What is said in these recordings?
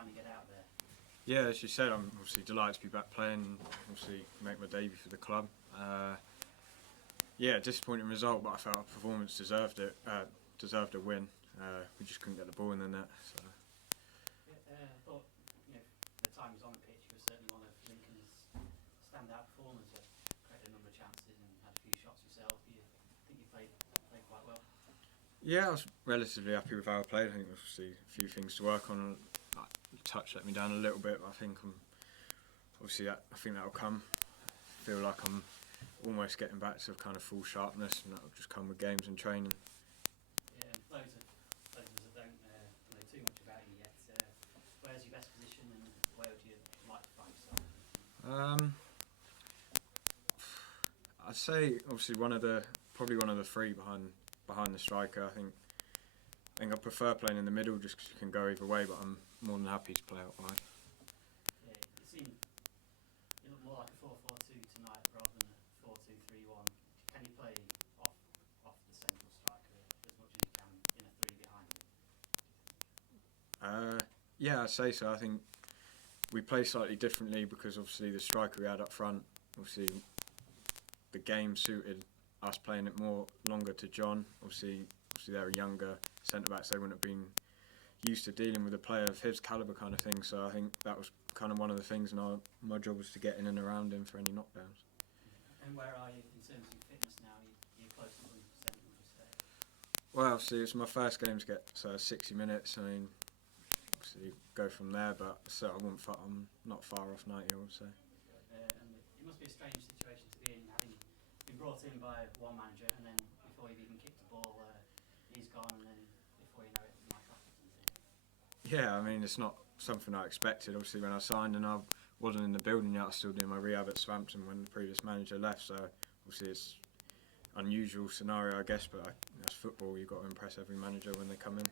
finally get out there? Yeah, as you said, I'm obviously delighted to be back playing and obviously make my debut for the club. Yeah, disappointing result, but I felt our performance deserved it. Deserved a win. We just couldn't get the ball in the net. So. I thought, the time he was on the pitch, he was certainly one of Lincoln's standout performers. Created a number of chances and had a few shots yourself. Do you think you played quite well? Yeah, I was relatively happy with how I played. I think obviously a few things to work on. Touch let me down a little bit, but I think I think that'll come. I feel like I'm almost getting back to kind of full sharpness, and that'll just come with games and training. Yeah, loads of us that don't know too much about you yet. Where's your best position, and where would you like to find yourself? I'd say obviously probably one of the three behind the striker. I think I prefer playing in the middle just because you can go either way, but I'm more than happy to play out wide. Yeah, you look more like a 4-4-2 tonight rather than a 4-2-3-1. Can you play off the central striker as much as you can in a three behind him? Yeah, I'd say so. I think we play slightly differently because obviously the striker we had up front, obviously the game suited us playing it more longer to John. Obviously they're a younger centre-backs, they wouldn't have been used to dealing with a player of his calibre kind of thing, so I think that was kind of one of the things, and my job was to get in and around him for any knockdowns. And where are you in terms of your fitness now? You're close to 100%, would you say? Well, obviously it's my first game to get 60 minutes. I mean, obviously go from there, but so I'm not far off 90, I would say. And it must be a strange situation to be in, having been brought in by one manager, and then before you've even kicked the ball, he's gone, and then before you know it, Michael Appleton's in. Yeah, I mean, it's not something I expected. Obviously, when I signed and I wasn't in the building yet, I was still doing my rehab at Swampton when the previous manager left. So obviously, it's an unusual scenario, I guess. But that's football. You've got to impress every manager when they come in.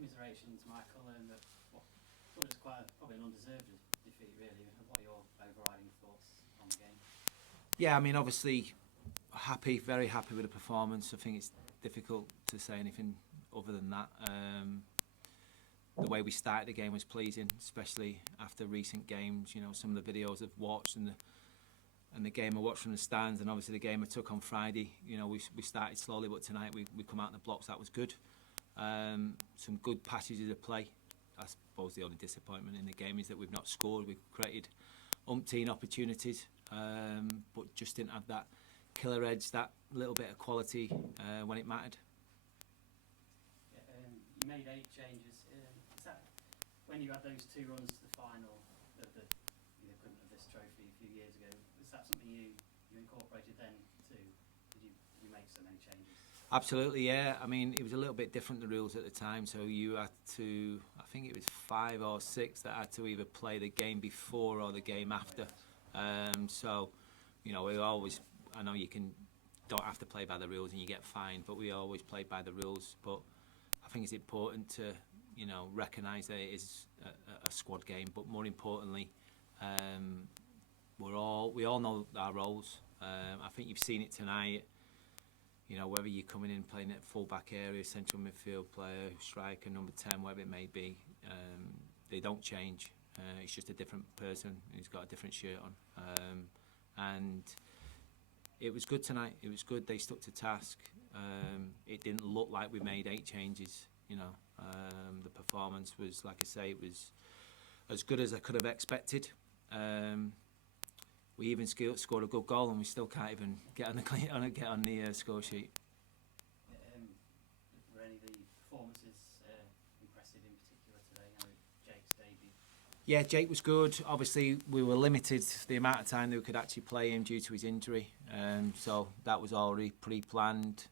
commiserations, Michael, and thought it was probably an undeserved defeat, really. What are your overriding thoughts on the game? Yeah, I mean, obviously, very happy with the performance. I think it's difficult to say anything other than that. The way we started the game was pleasing, especially after recent games. You know, some of the videos I've watched and the game I watched from the stands, and obviously the game I took on Friday. You know, we started slowly, but tonight we come out in the blocks. That was good. Some good passages of play. I suppose the only disappointment in the game is that we've not scored. We've created umpteen opportunities, but just didn't have that killer edge, that little bit of quality when it mattered. Yeah, you made 8 changes. Is that when you had those 2 runs to the final of the equivalent of this trophy a few years ago? Was that something you incorporated then too? Did you make so many changes? Absolutely, yeah. I mean, it was a little bit different, the rules at the time. So you had to, I think it was 5 or 6 that had to either play the game before or the game after. So, you know, we always, I know don't have to play by the rules and you get fined, but we always play by the rules. But I think it's important to, you know, recognise that it is a squad game. But more importantly, we all know our roles. I think you've seen it tonight. You know, whether you're coming in playing at full-back area, central midfield player, striker, number 10, whatever it may be, they don't change. It's just a different person who's got a different shirt on. And it was good tonight. It was good. They stuck to task. It didn't look like we made 8 changes. You know, the performance was, like I say, it was as good as I could have expected. We even scored a good goal, and we still can't even get on the score sheet. Were any of the performances impressive in particular today? I know Jake's debut. Yeah, Jake was good. Obviously, we were limited the amount of time that we could actually play him due to his injury, so that was already pre-planned.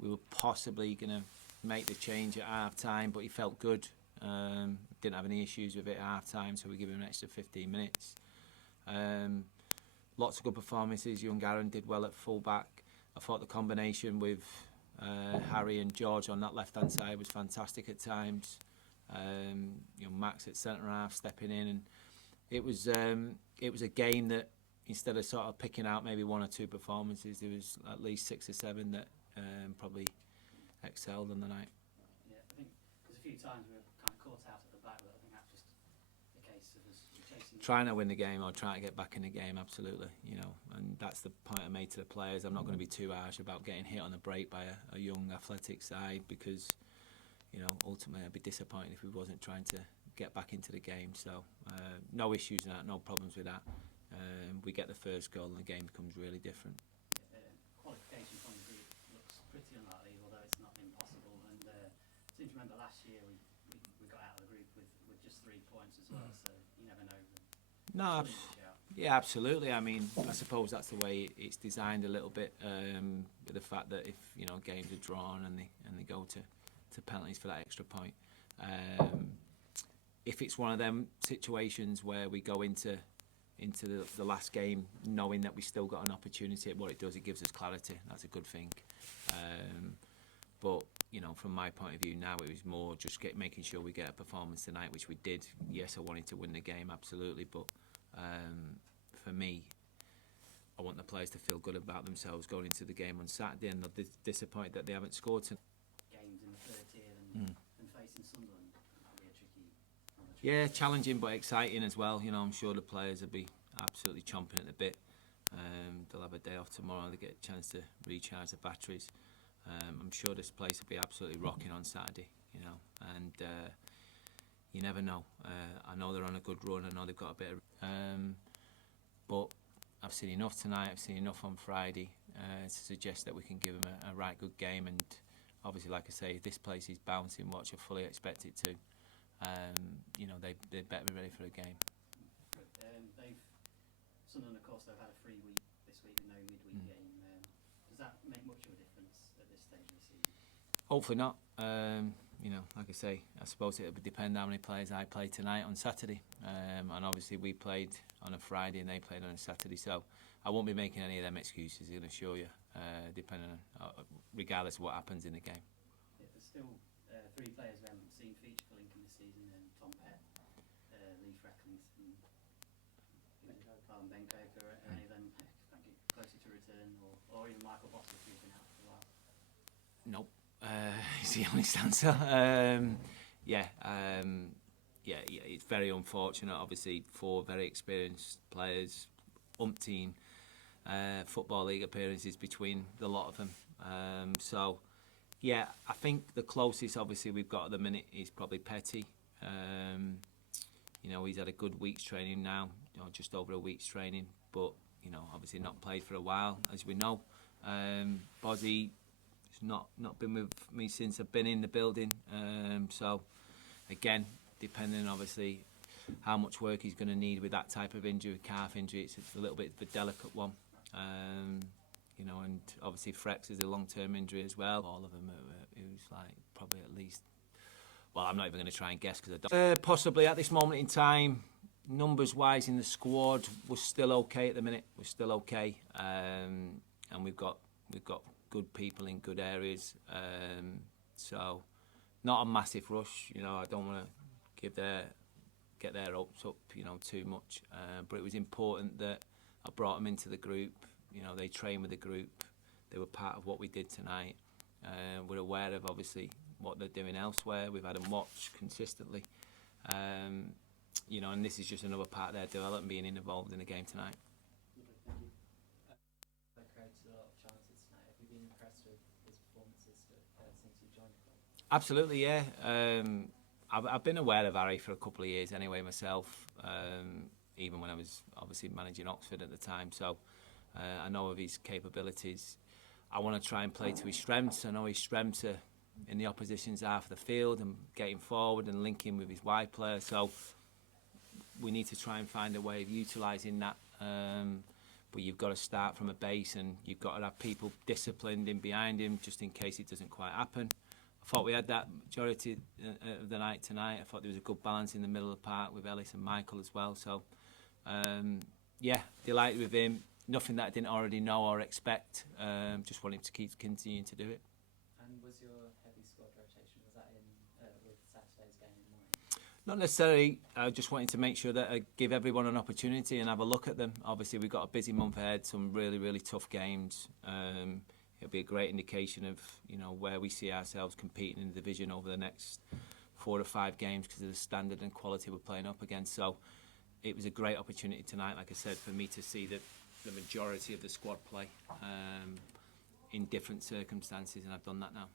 We were possibly going to make the change at half-time, but he felt good. Didn't have any issues with it at half-time, so we gave him an extra 15 minutes. Lots of good performances. Young Aaron did well at full-back. I thought the combination with Harry and George on that left-hand side was fantastic at times. You know, Max at centre-half stepping in, and it was a game that instead of sort of picking out maybe 1 or 2 performances, there was at least 6 or 7 that probably excelled on the night. Yeah, I think there's a few times we were kind of caught out at the back, but I think that's just the case of us chasing. Trying to win the game or trying to get back in the game, absolutely. You know, and that's the point I made to the players. I'm not going to be too harsh about getting hit on the break by a young athletic side, because, you know, ultimately I'd be disappointed if we wasn't trying to get back into the game. So no issues with that, no problems with that. We get the first goal and the game becomes really different. Qualification from the group looks pretty unlikely, although it's not impossible. And I seem to remember last year we got out of the group with just 3 points as well, so you never know. No, yeah, absolutely. I mean, I suppose that's the way it's designed a little bit, with the fact that if, you know, games are drawn and they go to penalties for that extra point. If it's one of them situations where we go into the last game knowing that we still got an opportunity, what it does, it gives us clarity. That's a good thing. But, you know, from my point of view now, it was more just making sure we get a performance tonight, which we did. Yes, I wanted to win the game, absolutely, but for me, I want the players to feel good about themselves going into the game on Saturday, and they're disappointed that they haven't scored tonight. Games in the 3rd tier and facing Sunderland, that'll be a tricky. Yeah, challenging but exciting as well. You know, I'm sure the players will be absolutely chomping at the bit. They'll have a day off tomorrow. They get a chance to recharge the batteries. I'm sure this place will be absolutely rocking on Saturday. You know, and you never know. I know they're on a good run. I know they've got a bit of. But I've seen enough tonight. I've seen enough on Friday to suggest that we can give them a right good game. And obviously, like I say, this place is bouncing, which I fully expect it to. You know, they better be ready for a game. Sunderland, of course, they've had a free week this week with no midweek game. Does that make much of a difference at this stage of the season? Hopefully not. You know, like I say, I suppose it would depend how many players I play tonight on Saturday. And obviously we played on a Friday and they played on a Saturday, so I won't be making any of them excuses, I can assure you, depending on, regardless of what happens in the game. Yeah, there's still three players we haven't seen feature for Lincoln this season, Tom Pett, Lee Freckling, and Ben Coker. Are any of them closer to return, or even Michael Bostic, who's been out for a while? Nope. Is the honest answer. It's very unfortunate. Obviously, 4 very experienced players, umpteen Football League appearances between the lot of them. I think the closest, obviously, we've got at the minute is probably Petty. He's had a good week's training now, just over a week's training, but obviously not played for a while, as we know. Bozzy not been with me since I've been in the building. Again, depending obviously how much work he's going to need with that type of injury, calf injury, it's a little bit of a delicate one. And obviously Frex is a long-term injury as well. All of them, it was like probably at least. Well, I'm not even going to try and guess because I don't. Possibly at this moment in time, numbers-wise in the squad, we're still okay at the minute. We're still okay, and we've got good people in good areas. So, not a massive rush. I don't want to get their hopes up, too much. But it was important that I brought them into the group. They train with the group. They were part of what we did tonight. We're aware of obviously what they're doing elsewhere. We've had them watch consistently. And this is just another part of their development, being involved in the game tonight. Thank you. That creates a lot of chances tonight. Have you been impressed with his performances since you joined the club? Absolutely, yeah. I've been aware of Harry for a couple of years anyway myself, even when I was obviously managing Oxford at the time. So I know of his capabilities. I want to try and play to his strengths. I know his strengths are in the opposition's half of the field and getting forward and linking with his wide player. So we need to try and find a way of utilising that. But you've got to start from a base, and you've got to have people disciplined in behind him just in case it doesn't quite happen. I thought we had that majority of the night tonight. I thought there was a good balance in the middle of the park with Hesketh and Michael as well. So, delighted with him. Nothing that I didn't already know or expect. Just want him to keep continuing to do it. And was your heavy squad rotation, was that with Saturday's game in the morning? Not necessarily. I just wanted to make sure that I give everyone an opportunity and have a look at them. Obviously, we've got a busy month ahead, some really, really tough games. It'll be a great indication of where we see ourselves competing in the division over the next 4 to 5 games because of the standard and quality we're playing up against. So it was a great opportunity tonight, like I said, for me to see the majority of the squad play in different circumstances, and I've done that now.